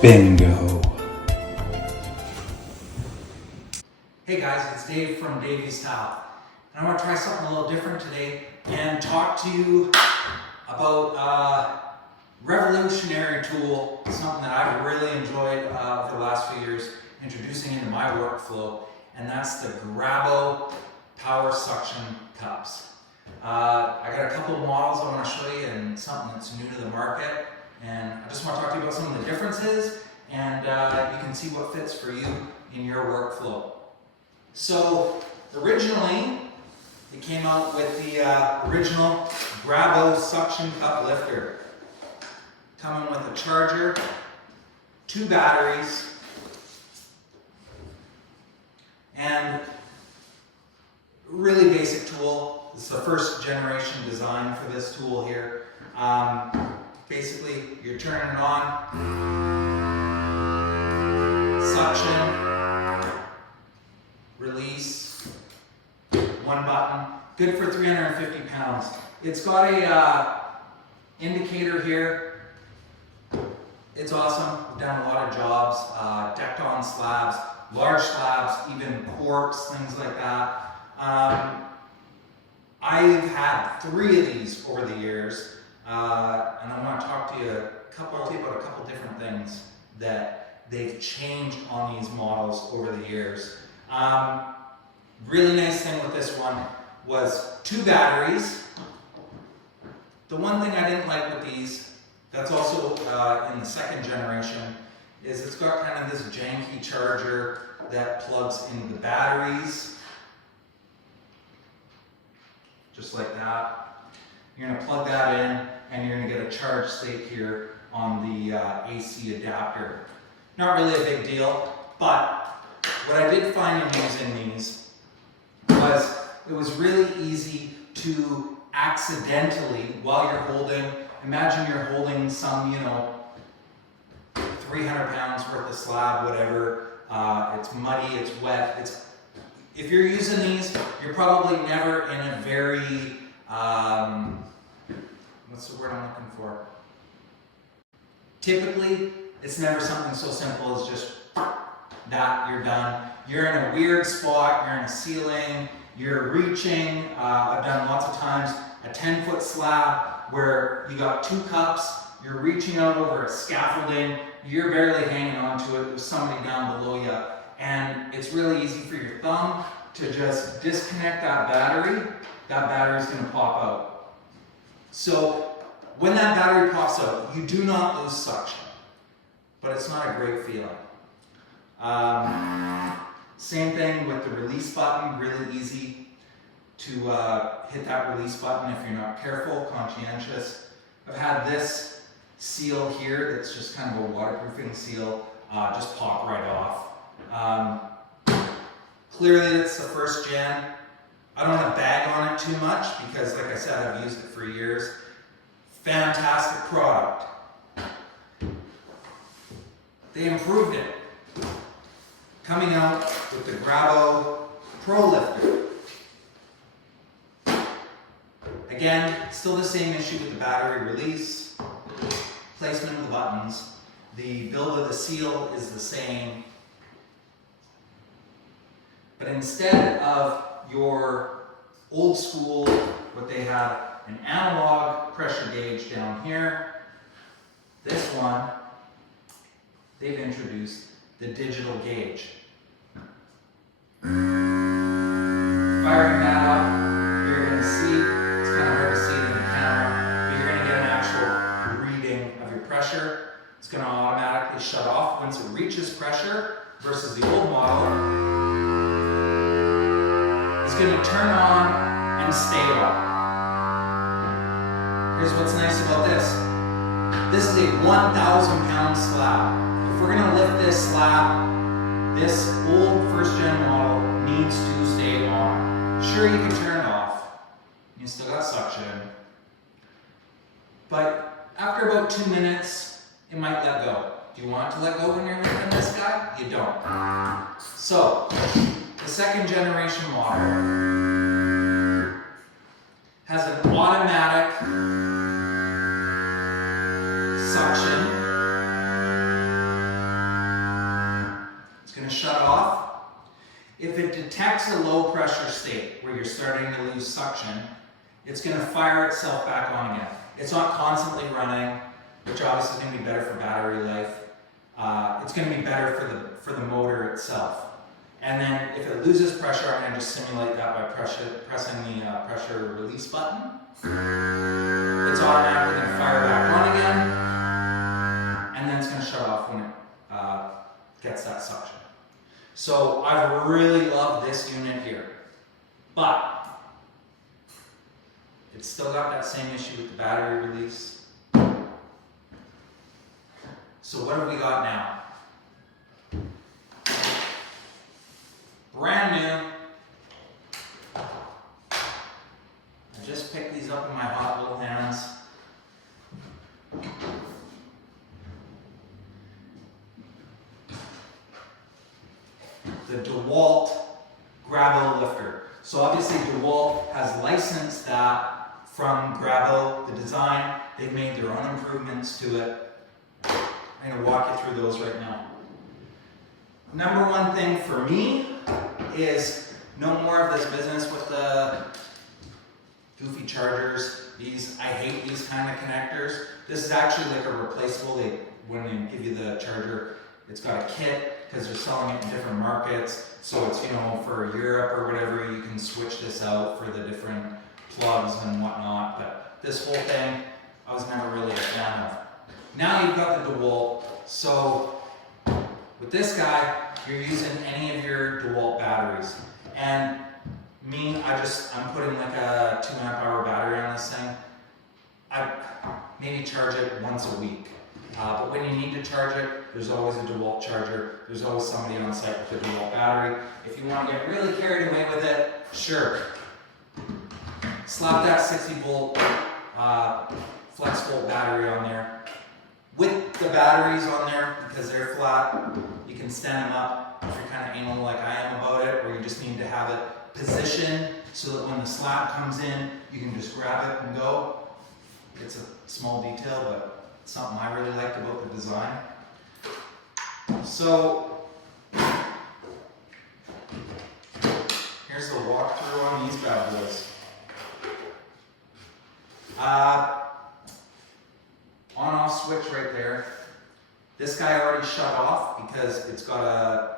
Bingo. Hey guys, it's Dave from Davey's Tile. And I want to try something a little different today and talk to you about a revolutionary tool, something that I've really enjoyed over the last few years introducing into my workflow, and that's the Grabo power suction cups. I got a couple of models I want to show you and something that's new to the market, and I just want to talk to you about some of the differences, and you can see what fits for you in your workflow. So originally it came out with the original Grabo suction cup lifter, coming with a charger, 2 batteries, and really basic tool. This is the first generation design for this tool here. Basically, you're turning it on, suction, release, 1 button, good for 350 pounds. It's got a indicator here. It's awesome. We've done a lot of jobs, decked on slabs, large slabs, even quartz, things like that. I've had 3 of these over the years, and I want to talk to you about a couple different things that they've changed on these models over the years. Really nice thing with this one was 2 batteries. The one thing I didn't like with these, that's also in the second generation, is it's got kind of this janky charger that plugs into the batteries. Just like that. You're going to plug that in and you're going to get a charge state here on the AC adapter. Not really a big deal, but what I did find in using these was it was really easy to accidentally, while you're holding, imagine you're holding some, 300 pounds worth of slab, whatever, it's muddy, it's wet, if you're using these, you're probably never in a very, what's the word I'm looking for? Typically, it's never something so simple as just that, you're done. You're in a weird spot, you're in a ceiling, you're reaching, I've done lots of times, a 10-foot slab where you got 2 cups, you're reaching out over a scaffolding, you're barely hanging onto it, there's somebody down below you. And it's really easy for your thumb to just disconnect that battery. That battery's going to pop out. So when that battery pops out, you do not lose suction, but it's not a great feeling. Same thing with the release button, really easy to hit that release button if you're not careful, conscientious. I've had this seal here that's just kind of a waterproofing seal, just pop right off. Clearly it's the first gen. I don't want to bag on it too much because, like I said, I've used it for years. Fantastic product. They improved it. Coming out with the Grabo Pro Lifter. Again, still the same issue with the battery release, placement of the buttons. The build of the seal is the same. But instead of your old school, what they have, an analog pressure gauge down here, this one, they've introduced the digital gauge. Firing that up, you're going to see, it's kind of hard to see it in the camera, but you're going to get an actual reading of your pressure. It's going to automatically shut off once it reaches pressure versus the old model. It's going to turn on and stay on. Here's what's nice about this. This is a 1,000-pound slab. If we're going to lift this slab, this old first-gen model needs to stay on. Sure, you can turn it off. You still got suction. But after about 2 minutes, it might let go. Do you want it to let go when you're lifting this guy? You don't. So, the second generation model has an automatic suction. It's going to shut off. If it detects a low pressure state where you're starting to lose suction, it's going to fire itself back on again. It's not constantly running, which obviously is going to be better for battery life. It's going to be better for the motor itself. And then if it loses pressure, I'm going to just simulate that by pressing the pressure release button. It's automatically going to fire back on again, and then it's going to shut off when it gets that suction. So I really love this unit here, but it's still got that same issue with the battery release. So what have we got now? Brand new. I just picked these up in my hot little hands. The Dewalt Grabo lifter. So obviously Dewalt has licensed that from Grabo, the design. They've made their own improvements to it. I'm going to walk you through those right now. Number one thing for me is no more of this business with the goofy chargers. I hate these kind of connectors. This is actually like a replaceable. When they give you the charger, it's got a kit because they're selling it in different markets. So it's, for Europe or whatever, you can switch this out for the different plugs and whatnot. But this whole thing, I was never really a fan of. Now you've got the Dewalt. So with this guy, you're using any of your Dewalt batteries. And me, I'm putting like a 2 amp hour battery on this thing. I maybe charge it once a week. But when you need to charge it, there's always a Dewalt charger. There's always somebody on site with a Dewalt battery. If you want to get really carried away with it, sure. Slap that 60 volt flex volt battery on there. With the batteries on there, because they're flat, you can stand them up if you're kind of anal like I am about it, or you just need to have it positioned so that when the slab comes in, you can just grab it and go. It's a small detail, but it's something I really liked about the design. So, here's the walkthrough on these bad boys. On-off switch right there. This guy already shut off because it's got a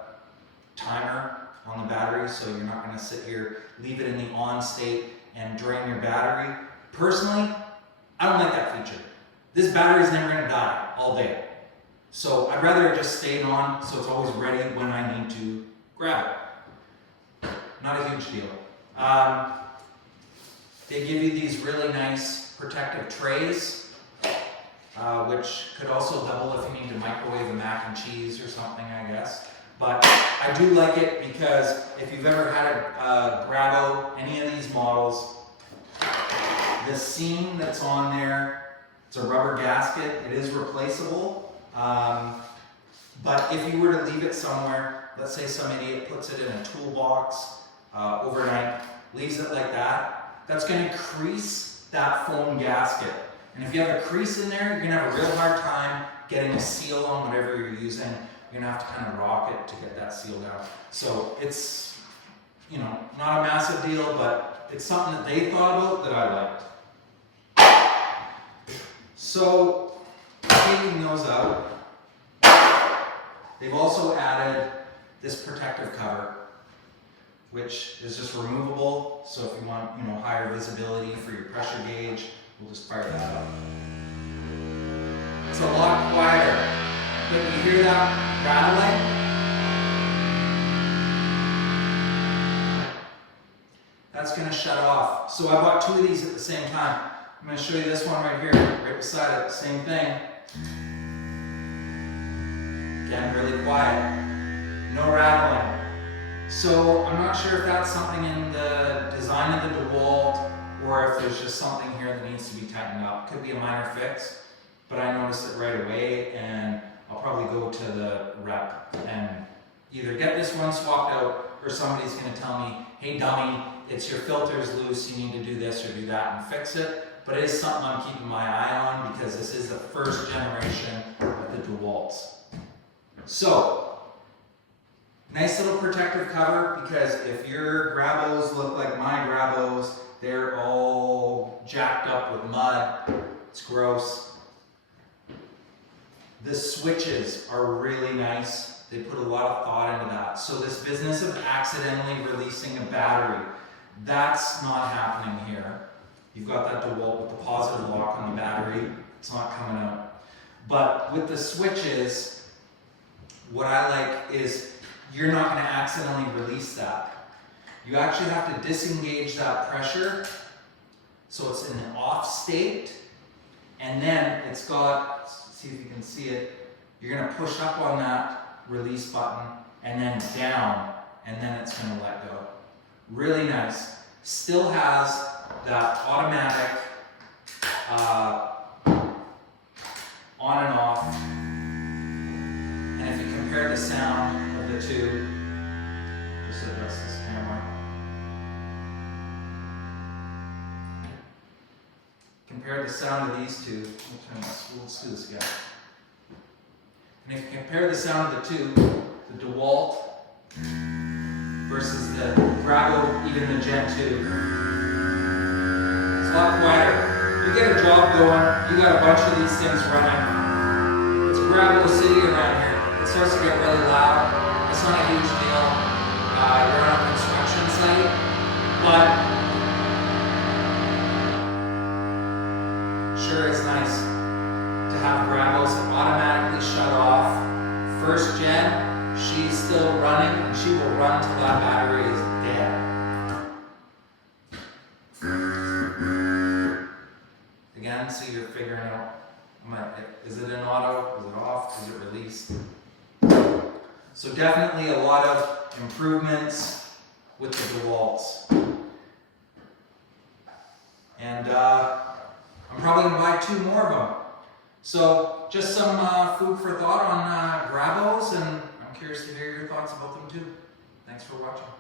timer on the battery, so you're not going to sit here, leave it in the on state and drain your battery. Personally, I don't like that feature. This battery is never going to die all day. So I'd rather it just stayed on so it's always ready when I need to grab it. Not a huge deal. They give you these really nice protective trays, which could also double if you need to microwave a mac and cheese or something, I guess. But I do like it because if you've ever had a Grabo, any of these models, the seam that's on there, it's a rubber gasket. It is replaceable. But if you were to leave it somewhere, let's say some idiot puts it in a toolbox overnight, leaves it like that, that's going to crease that foam gasket. And if you have a crease in there, you're going to have a real hard time getting a seal on whatever you're using. You're going to have to kind of rock it to get that seal down. So it's, not a massive deal, but it's something that they thought about that I liked. So, taking those out, they've also added this protective cover, which is just removable. So if you want, higher visibility for your pressure gauge, we'll just fire that up. It's a lot quieter. But you hear that rattling? That's going to shut off. So I bought 2 of these at the same time. I'm going to show you this one right here, right beside it. Same thing. Again, really quiet. No rattling. So I'm not sure if that's something in the design of the Dewalt or if there's just something here that needs to be tightened up. Could be a minor fix, but I noticed it right away, and I'll probably go to the rep and either get this one swapped out or somebody's going to tell me, hey dummy, it's your filter's loose, you need to do this or do that and fix it. But it is something I'm keeping my eye on because this is the first generation of the Dewalts. So, nice little protective cover, because if your Grabos look like my Grabos, they're all jacked up with mud. It's gross. The switches are really nice. They put a lot of thought into that. So this business of accidentally releasing a battery, that's not happening here. You've got that Dewalt with the positive lock on the battery. It's not coming out. But with the switches, what I like is you're not going to accidentally release that. You actually have to disengage that pressure so it's in an off state, and then it's got, see if you can see it, you're going to push up on that release button and then down, and then it's going to let go. Really nice. Still has that automatic on and off. And if you compare the sound of the two, just adjust this camera. Compare the sound of these two. Let's do this again. And if you compare the sound of the two, the Dewalt versus the Grabo, even the Gen 2, it's a lot quieter. You get a job going, you got a bunch of these things running. It's Grabo City around here. It starts to get really loud. It's not a huge deal. You're on a construction site, but sure is nice to have Grabos that automatically shut off. First gen, she's still running, and she will run till that battery is dead. Again, so you're figuring out, is it an auto, is it off, is it released? So definitely a lot of improvements with the Dewalts. And I'm probably going to buy 2 more of them. So just some food for thought on Grabos, and I'm curious to hear your thoughts about them too. Thanks for watching.